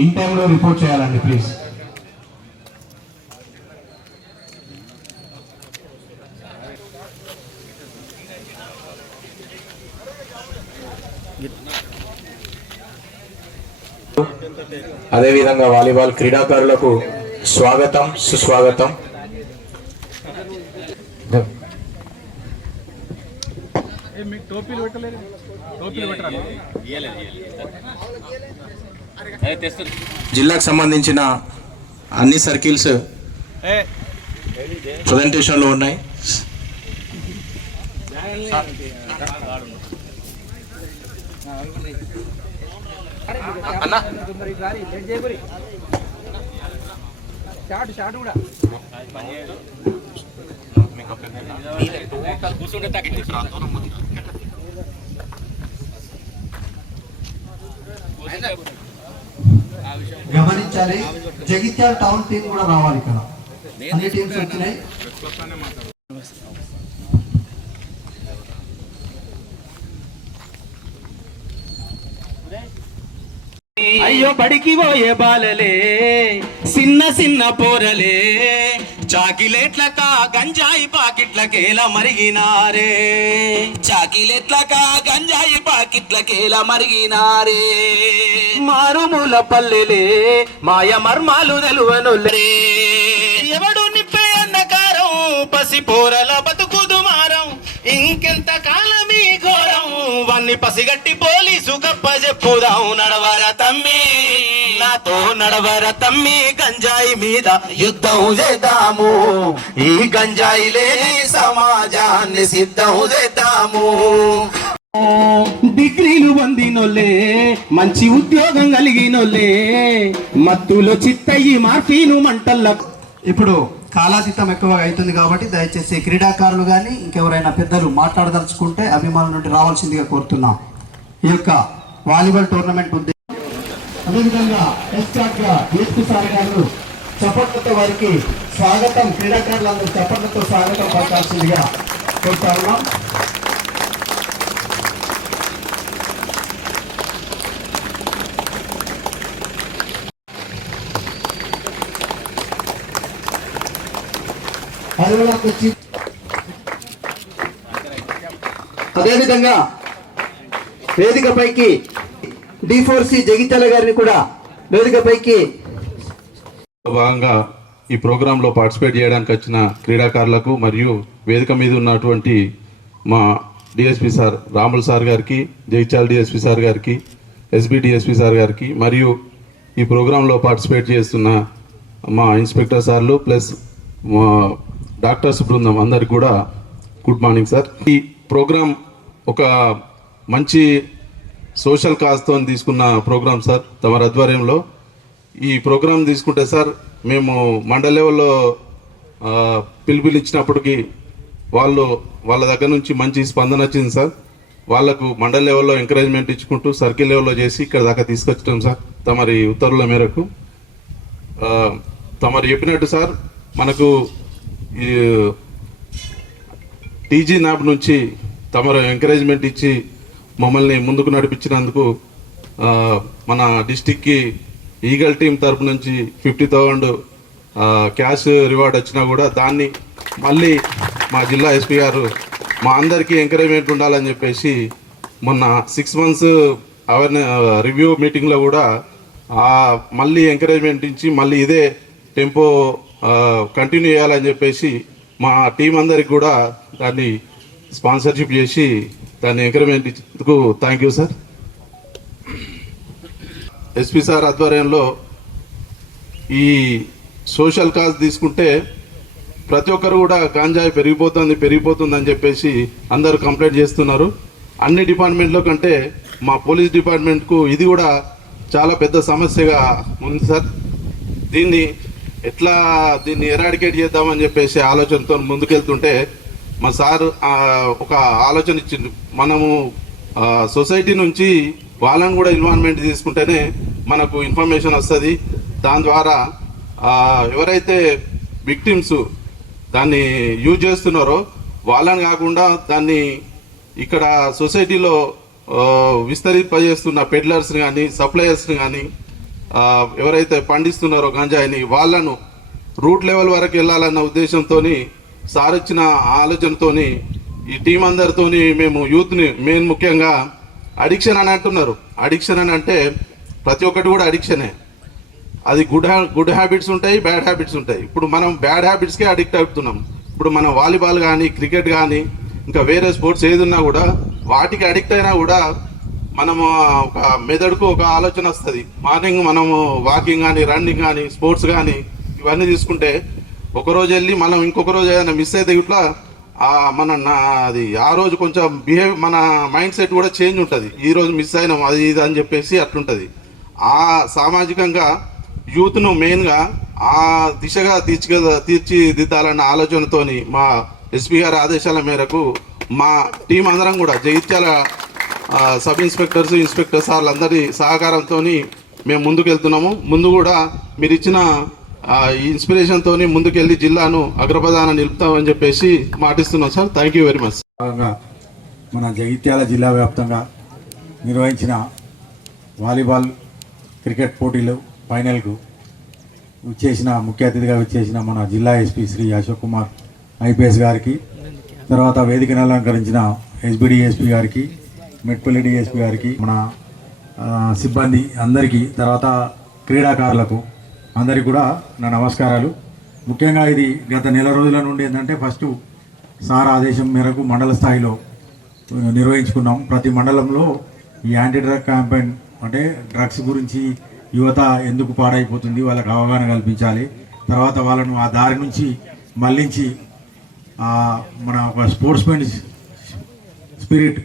In టైంలో report చేయాలండి please. అదేవిధంగా వాలీబాల్ క్రీడాకారులకు స్వాగతం సుస్వాగతం. జిల్లాకు సంబంధించిన అన్ని సర్కిల్స్ ప్రజెంటేషన్లో ఉన్నాయి. గమనించాలి, జగిత్యాల టౌన్ టీం కూడా రావాలి. ఇక్కడ అన్ని టీమ్స్ వచ్చినాయి. అయ్యో బడికి పోయే బాలలే, చిన్న చిన్న పోరలే, చాకిలెట్లకా గంజాయి పాకిట్లకేలా మరిగినారే, చాకిలెట్లకా గంజాయి పాకిట్లకేలా మరిగినారే, మారుమూల పల్లెలే మాయ మర్మాలు తెలువనులే, ఎవడు నిప్పే అన్నకారం పసి పోరల బతుకుదు మారం, ఇంకెంత కాలమీ ఘోరం వన్ని పసిగట్టి పోలీసు గప్ప చెప్పుదాం. నడవర తమ్మి నాతో నడవర తమ్మి, గంజాయి మీద యుద్ధం చేద్దాము, ఈ గంజాయి లేని సమాజాన్ని సిద్ధం చేద్దాము. డిగ్రీలు పొందినోళ్ళే, మంచి ఉద్యోగం కలిగినోళ్ళే, మత్తులో చిత్తయ్యి మార్ఫీను మంటల్ల. ఇప్పుడు కాలాతీతం ఎక్కువగా అవుతుంది కాబట్టి దయచేసి క్రీడాకారులు కానీ ఇంకెవరైనా పెద్దలు మాట్లాడదలుచుకుంటే అభిమానుల నుండి రావాల్సిందిగా కోరుతున్నాం. ఈ యొక్క వాలీబాల్ టోర్నమెంట్ ఉంది. అదేవిధంగా ఎస్టార్ట్గా డిఎస్పీ సార్ గారు చప్పట్లతో వారికి స్వాగతం, క్రీడాకారులందరూ చప్పట్లతో స్వాగతం పలకాల్సిందిగా కోరుతా ఉన్నాం. అదేవిధంగా వేదికపైకి D4C జగిత్యాల గారిని కూడా వేదికపైకి భాగంగా ఈ ప్రోగ్రాంలో పార్టిసిపేట్ చేయడానికి వచ్చిన క్రీడాకారులకు మరియు వేదిక మీద ఉన్నటువంటి మా డిఎస్పి సార్ రాములు సార్ గారికి, జగిత్యాల డిఎస్పి సార్ గారికి, ఎస్బి డిఎస్పి సార్ గారికి, మరియు ఈ ప్రోగ్రాంలో పార్టిసిపేట్ చేస్తున్న మా ఇన్స్పెక్టర్ సార్లు ప్లస్ మా డాక్టర్స్ బృందం అందరికి కూడా గుడ్ మార్నింగ్ సార్. ఈ ప్రోగ్రాం ఒక మంచి సోషల్ కాజ్తో తీసుకున్న ప్రోగ్రాం సార్ తమ ఆధ్వర్యంలో. ఈ ప్రోగ్రాం తీసుకుంటే సార్ మేము మండల లెవెల్లో పిలిచినప్పటికీ వాళ్ళ దగ్గర నుంచి మంచి స్పందన వచ్చింది సార్. వాళ్ళకు మండల లెవెల్లో ఎంకరేజ్మెంట్ ఇచ్చుకుంటూ సర్కిల్ లెవెల్లో చేసి ఇక్కడ దాకా తీసుకొచ్చడం సార్ తమరి ఉత్తర్వుల మేరకు. తమరు చెప్పినట్టు సార్ మనకు ఈ టీజీ నాబ్ నుంచి తమరు ఎంకరేజ్మెంట్ ఇచ్చి మమ్మల్ని ముందుకు నడిపించినందుకు మన డిస్టిక్కి ఈగల్ టీం తరపు నుంచి 50,000 క్యాష్ రివార్డ్ వచ్చినా కూడా దాన్ని మళ్ళీ మా జిల్లా ఎస్పీ గారు మా అందరికీ ఎంకరేజ్మెంట్ ఉండాలని చెప్పేసి మొన్న 6 months రివ్యూ మీటింగ్లో కూడా మళ్ళీ ఎంకరేజ్మెంట్ ఇచ్చి మళ్ళీ ఇదే టెంపో కంటిన్యూ చేయాలని చెప్పేసి మా టీం అందరికి కూడా దాన్ని స్పాన్సర్షిప్ చేసి దాన్ని ఎంకరేజ్మెంట్ ఇచ్చేందుకు thank you sir. SP sir ఆధ్వర్యంలో ఈ సోషల్ కాజ్ తీసుకుంటే ప్రతి ఒక్కరు కూడా గాంజాయి పెరిగిపోతుంది అని చెప్పేసి అందరూ కంప్లైంట్ చేస్తున్నారు. అన్ని డిపార్ట్మెంట్లో కంటే మా పోలీస్ డిపార్ట్మెంట్కు ఇది కూడా చాలా పెద్ద సమస్యగా ఉంది సార్. దీన్ని ఎరాడికేట్ చేద్దామని చెప్పేసి ఆలోచనతో ముందుకెళ్తుంటే మా సార్ ఒక ఆలోచన ఇచ్చిండు. మనము సొసైటీ నుంచి వాళ్ళని కూడా ఇన్వాల్వ్మెంట్ తీసుకుంటేనే మనకు ఇన్ఫర్మేషన్ వస్తుంది. దాని ద్వారా ఎవరైతే విక్టిమ్స్ దాన్ని యూజ్ చేస్తున్నారో వాళ్ళని కాకుండా దాన్ని ఇక్కడ సొసైటీలో విస్తరింపజేస్తున్న పెడ్లర్స్ని కానీ సప్లయర్స్ని కానీ ఎవరైతే పండిస్తున్నారో గంజాయిని వాళ్ళను రూట్ లెవెల్ వరకు వెళ్ళాలన్న ఉద్దేశంతో సార్ ఇచ్చిన ఆలోచనతో ఈ టీం అందరితోని మేము యూత్ని మెయిన్ ముఖ్యంగా అడిక్షన్ అని అంటున్నారు. అడిక్షన్ అని అంటే ప్రతి ఒక్కటి కూడా అడిక్షనే. అది గుడ్ హ్యాబిట్స్ ఉంటాయి, బ్యాడ్ హ్యాబిట్స్ ఉంటాయి. ఇప్పుడు మనం బ్యాడ్ హ్యాబిట్స్కే అడిక్ట్ అవుతున్నాం. ఇప్పుడు మనం వాలీబాల్ కానీ క్రికెట్ కానీ ఇంకా వేరే స్పోర్ట్స్ ఏది ఉన్నా కూడా వాటికి అడిక్ట్ అయినా కూడా మనము ఒక మెదడుకు ఒక ఆలోచన వస్తుంది. మార్నింగ్ మనము వాకింగ్ కానీ రన్నింగ్ కానీ స్పోర్ట్స్ కానీ ఇవన్నీ తీసుకుంటే ఒకరోజు వెళ్ళి మనం ఇంకొక రోజు ఏదైనా మిస్ అయితే ఇట్లా అది ఆ రోజు కొంచెం మన మైండ్ సెట్ కూడా చేంజ్ ఉంటుంది. ఈ రోజు మిస్ అయినాం అది ఇది అని చెప్పేసి అట్లుంటుంది. ఆ సామాజికంగా యూత్ను మెయిన్గా ఆ దిశగా తీర్చిదిద్దాలన్న ఆలోచనతోని మా ఎస్పీ గారి ఆదేశాల మేరకు మా టీం అందరం కూడా జగిత్యాల సబ్ ఇన్స్పెక్టర్స్ ఇన్స్పెక్టర్స్ వాళ్ళందరి సహకారంతో మేము ముందుకెళ్తున్నాము. ముందు కూడా మీరు ఇచ్చిన ఈ ఇన్స్పిరేషన్తో ముందుకెళ్ళి జిల్లాను అగ్రప్రధాన నిలుపుతామని చెప్పేసి మాటిస్తున్నాం sir. Thank you very much. మన జగిత్యాల జిల్లా వ్యాప్తంగా నిర్వహించిన వాలీబాల్ క్రికెట్ పోటీలు ఫైనల్కు ముఖ్య అతిథిగా విచ్చేసిన మన జిల్లా ఎస్పీ శ్రీ అశోక్ కుమార్ ఐపీఎస్ గారికి, తర్వాత వేదికను అలంకరించిన ఎస్బిడి ఎస్పీ గారికి, మెట్పల్లి డిఎస్పీ గారికి, మన సిబ్బంది అందరికీ, తర్వాత క్రీడాకారులకు అందరికీ కూడా నా నమస్కారాలు. ముఖ్యంగా ఇది గత నెల రోజుల నుండి ఏంటంటే ఫస్ట్ సార్ ఆదేశం మేరకు మండల స్థాయిలో నిర్వహించుకున్నాం. ప్రతి మండలంలో ఈ యాంటీ డ్రగ్ క్యాంపెయిన్ అంటే డ్రగ్స్ గురించి యువత ఎందుకు పాడైపోతుంది వాళ్ళకి అవగాహన కల్పించాలి, తర్వాత వాళ్ళను ఆ దారి నుంచి మళ్లించి మన ఒక స్పోర్ట్స్మెన్ స్పిరిట్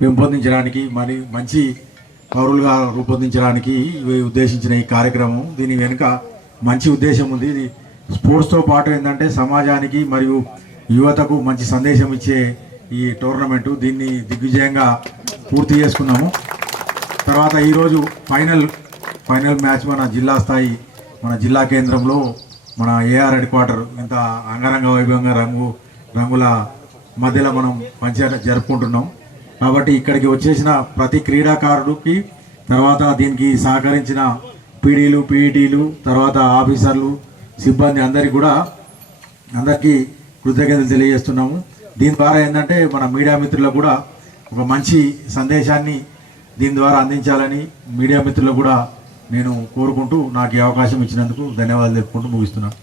పెంపొందించడానికి మరి మంచి పౌరులుగా రూపొందించడానికి ఉద్దేశించిన ఈ కార్యక్రమం. దీని వెనుక మంచి ఉద్దేశం ఉంది. ఇది స్పోర్ట్స్తో పాటు ఏంటంటే సమాజానికి మరియు యువతకు మంచి సందేశం ఇచ్చే ఈ టోర్నమెంటు. దీన్ని దిగ్విజయంగా పూర్తి చేసుకున్నాము. తర్వాత ఈరోజు ఫైనల్ మ్యాచ్ మన జిల్లా స్థాయి మన జిల్లా కేంద్రంలో మన ఏఆర్ హెడ్ క్వార్టర్ ఇంత అంగరంగ వైభవంగా రంగుల మధ్యలో మనం పంచాయతీ జరుపుకుంటున్నాం. కాబట్టి ఇక్కడికి వచ్చేసిన ప్రతి క్రీడాకారుడికి, తర్వాత దీనికి సహకరించిన పీడీలు పీఈటీలు, తర్వాత ఆఫీసర్లు, సిబ్బంది అందరికీ కృతజ్ఞతలు తెలియజేస్తున్నాము. దీని ద్వారా ఏంటంటే మన మీడియా మిత్రులకు కూడా ఒక మంచి సందేశాన్ని దీని ద్వారా అందించాలని మీడియా మిత్రులకు కూడా నేను కోరుకుంటూ నాకు ఈ అవకాశం ఇచ్చినందుకు ధన్యవాదాలు చెప్పుకుంటూ ముగిస్తున్నాను.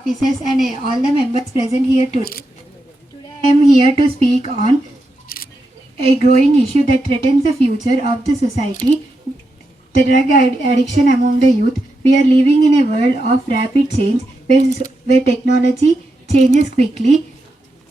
Officers and all the members present here today. Today I am here to speak on a growing issue that threatens the future of the society, the drug addiction among the youth. We are living in a world of rapid change where technology changes quickly.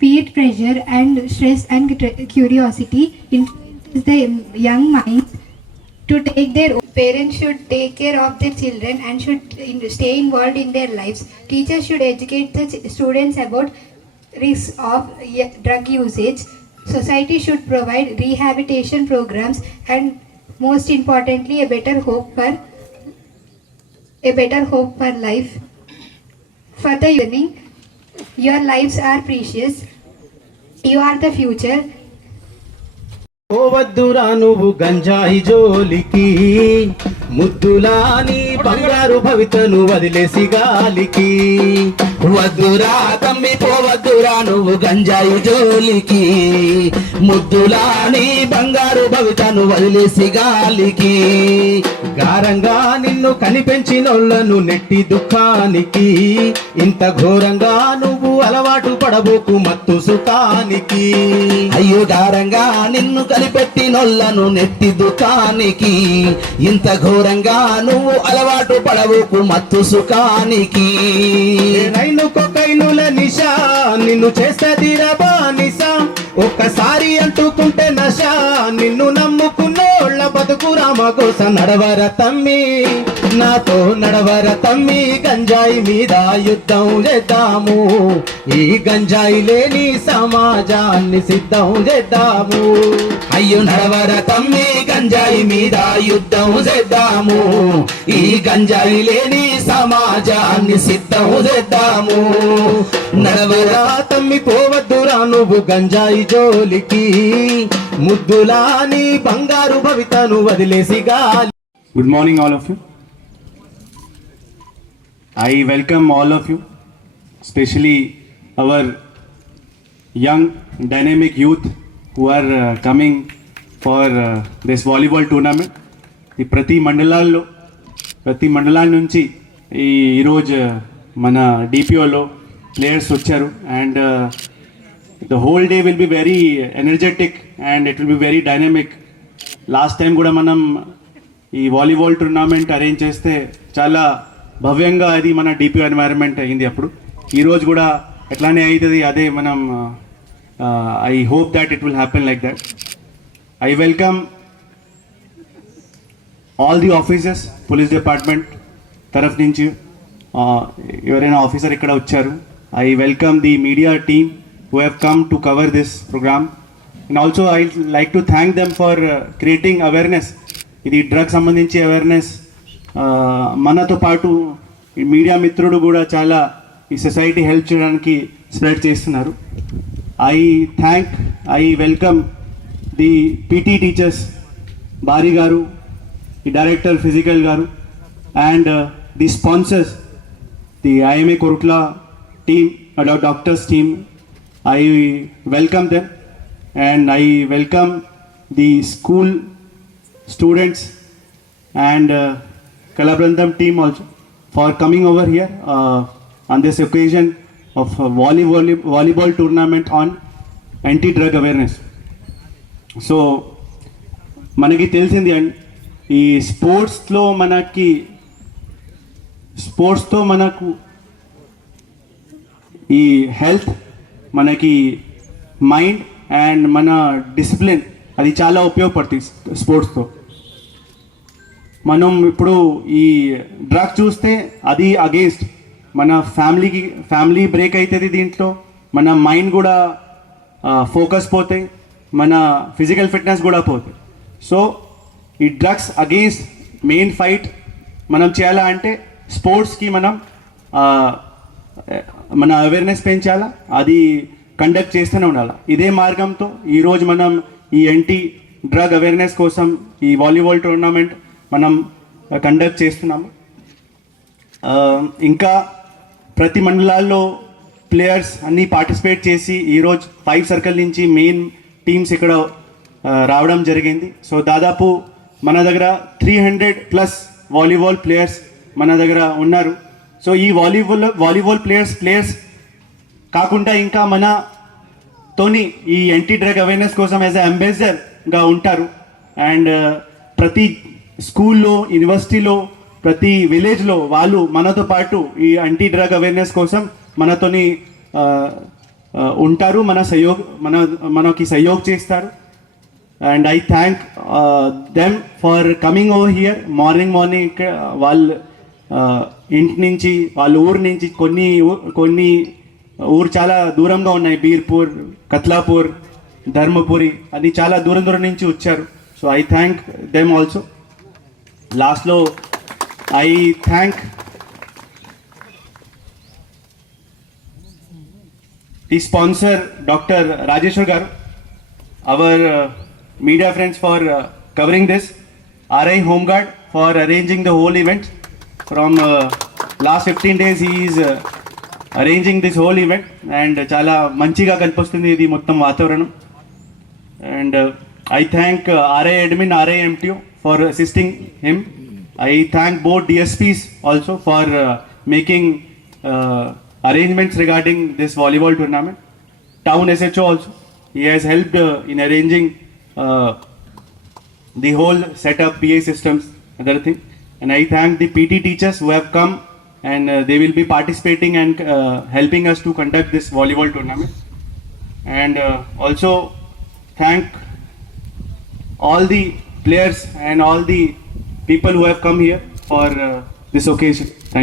Peer pressure and stress and curiosity influences the young minds to take their own. Parents should take care of their children and should stay involved in their lives. Teachers should educate the students about risks of drug usage. Society should provide rehabilitation programs and most importantly a better hope for life. For the learning, your lives are precious. You are the future. పోవద్దురా నువ్వు గంజాయి జోలికి, ముద్దులా నీ బంగారు భవితను వదిలేసి గాలికి. వద్దురా తమ్మి పోవద్దురా నువ్వు గంజాయి జోలికి, ముద్దులా నీ బంగారు భవితను వదిలేసి గాలికి. గారంగా నిన్ను కనిపెంచినోళ్లను నెట్టి దుఃఖానికి, ఇంత ఘోరంగా నువ్వు అలవాటు పడబోకు మత్తు సుఖానికి. అయ్యో గారంగా నిన్ను కనిపెట్టినోళ్లను నెట్టి దుఃఖానికి, ఇంత ఘోరంగా నువ్వు అలవాటు పడబోకు మత్తు సుఖానికి. కొకైనుల నిశా నిన్ను చేస్తదిరా బానిసా, ఒక్కసారి అంటుకుంటే నశ నిన్ను నమ్ముకున్నోళ్ళ బతుకు రామకోస. నడవర తమ్మి నాతో నడవర తమ్మి, గంజాయి మీద యుద్ధం చేద్దాము, ఈ గంజాయి లేని సమాజాన్ని సిద్ధం చేద్దాము. అయ్యో నడవర తమ్మి గంజాయి మీద యుద్ధం చేద్దాము, ఈ గంజాయి లేని సమాజాన్ని సిద్ధం చేద్దాము. నడవరా తమ్మి పోవద్దురా నువ్వు గంజాయి జోలికి, ముద్దులాని బంగారు భవితను వదిలేసి గాలి. Good morning, all of you. I welcome all of you, especially our young, dynamic youth who are coming for this volleyball tournament. ఈ ప్రతి మండలాల నుంచి ఈరోజు మన డిపిఓలో ప్లేయర్స్ వచ్చారు and the whole day will be very energetic and it will be very dynamic. Last time కూడా మనం ఈ వాలీబాల్ టోర్నమెంట్ అరేంజ్ చేస్తే చాలా భవ్యంగా అది మన డిపిఓ ఎన్వైరన్మెంట్ అయింది. అప్పుడు ఈరోజు కూడా ఎట్లానే అవుతుంది, అదే మనం I hope that it will happen like that. I welcome all the officers, police department తరఫు నుంచి ఎవరైనా ఆఫీసర్ ఇక్కడ వచ్చారు. I welcome the media team who have come to cover this program, and also I like to thank them for creating awareness. ఇది drug సంబంధించి awareness మనతో పాటు ఈ మీడియా మిత్రుడు కూడా చాలా ఈ సొసైటీ హెల్ప్ చేయడానికి స్ప్రెడ్ చేస్తున్నారు. I welcome the PT teachers బారీ గారు, ది డైరెక్టర్ ఫిజికల్ గారు and the sponsors, the IMA Korutla team, doctors team. I welcome them and I welcome the school students and Kalabrandam team also for coming over here on this occasion of volleyball tournament on anti-drug awareness. So మనకి తెలిసింది అండి, ఈ స్పోర్ట్స్తో మనకు ఈ health, మనకి mind and మన discipline అది చాలా ఉపయోగపడుతుంది స్పోర్ట్స్తో. మనం ఇప్పుడు ఈ డ్రగ్ చూస్తే అది అగేన్స్ట్ మన ఫ్యామిలీ బ్రేక్ అవుతుంది, దీంట్లో మన మైండ్ కూడా ఫోకస్ పోతాయి, మన ఫిజికల్ ఫిట్నెస్ కూడా పోతాయి. సో ఈ డ్రగ్స్ అగేన్స్ట్ మెయిన్ ఫైట్ మనం చేయాలా అంటే స్పోర్ట్స్కి మనం మన అవేర్నెస్ పెంచాలా, అది కండక్ట్ చేస్తూనే ఉండాలి. ఇదే మార్గంతో ఈరోజు మనం ఈ యాంటీ డ్రగ్ అవేర్నెస్ కోసం ఈ వాలీబాల్ టోర్నమెంట్ మనం కండక్ట్ చేస్తున్నాము. ఇంకా ప్రతి మండలాల్లో ప్లేయర్స్ అన్నీ పార్టిసిపేట్ చేసి ఈరోజు 5 సర్కిల్ నుంచి మెయిన్ టీమ్స్ ఇక్కడ రావడం జరిగింది. సో దాదాపు మన దగ్గర 300+ వాలీబాల్ ప్లేయర్స్ మన దగ్గర ఉన్నారు. సో ఈ వాలీబాల్ ప్లేయర్స్ కాకుండా ఇంకా మనతోని ఈ యాంటీ డ్రగ్ అవేర్నెస్ కోసం యాజ్ ఎ అంబాసిడర్గా ఉంటారు. అండ్ ప్రతి స్కూల్లో, యూనివర్సిటీలో, ప్రతి విలేజ్లో వాళ్ళు మనతో పాటు ఈ యాంటీ డ్రగ్ అవేర్నెస్ కోసం మనతోని ఉంటారు, మనకి సహయోగం చేస్తారు. And I thank them for coming over here. Morning వాళ్ళు ఇంటి నుంచి, వాళ్ళ ఊరు నుంచి కొన్ని ఊరు చాలా దూరంగా ఉన్నాయి, బీర్పూర్, కత్లాపూర్, ధర్మపురి, అది చాలా దూరం నుంచి వచ్చారు. So I thank them also. లాస్ట్లో I thank the sponsor doctor Rajeshwar garu, our media friends for covering this, RI Homeguard for arranging the whole event. From last 15 days he is arranging this whole event and చాలా మంచిగా కనిపిస్తుంది ఇది మొత్తం వాతావరణం. And I thank RI admin, RI MTO for assisting him. I thank both DSPs also for making arrangements regarding this volleyball tournament. Town SHO also, he has helped in arranging the whole setup, PA systems, other thing. And I thank the PT teachers who have come and they will be participating and helping us to conduct this volleyball tournament. And also thank all the players and all the people who have come here for this occasion.